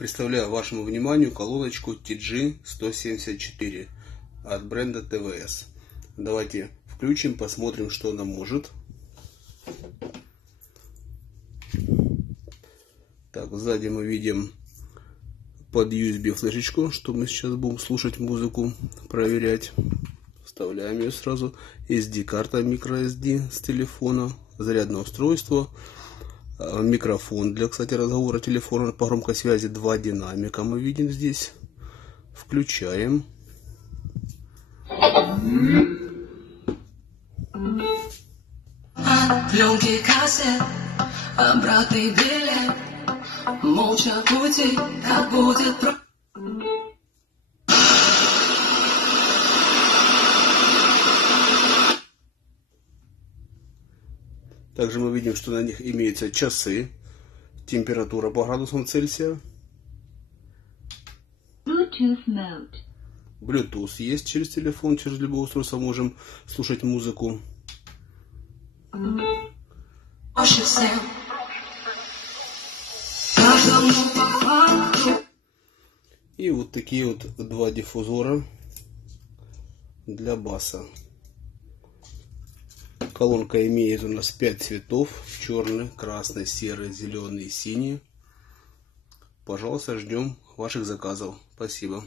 Представляю вашему вниманию колоночку TG174 от бренда ТВС. Давайте включим, посмотрим, что она может. Так, сзади мы видим под USB флешечку, что мы сейчас будем слушать музыку, проверять. Вставляем ее сразу. SD-карта microSD с телефона, зарядное устройство, микрофон для, кстати, разговора телефона по громкой связи, 2 динамика мы видим здесь. Включаем. Пленки кассет, обратный билет, молча пути, как будет про... Также мы видим, что на них имеются часы, температура по градусам Цельсия. Bluetooth есть через телефон, через любое устройство можем слушать музыку. И вот такие вот 2 диффузора для баса. Колонка имеет у нас 5 цветов: черный, красный, серый, зеленый и синий. Пожалуйста, ждем ваших заказов. Спасибо.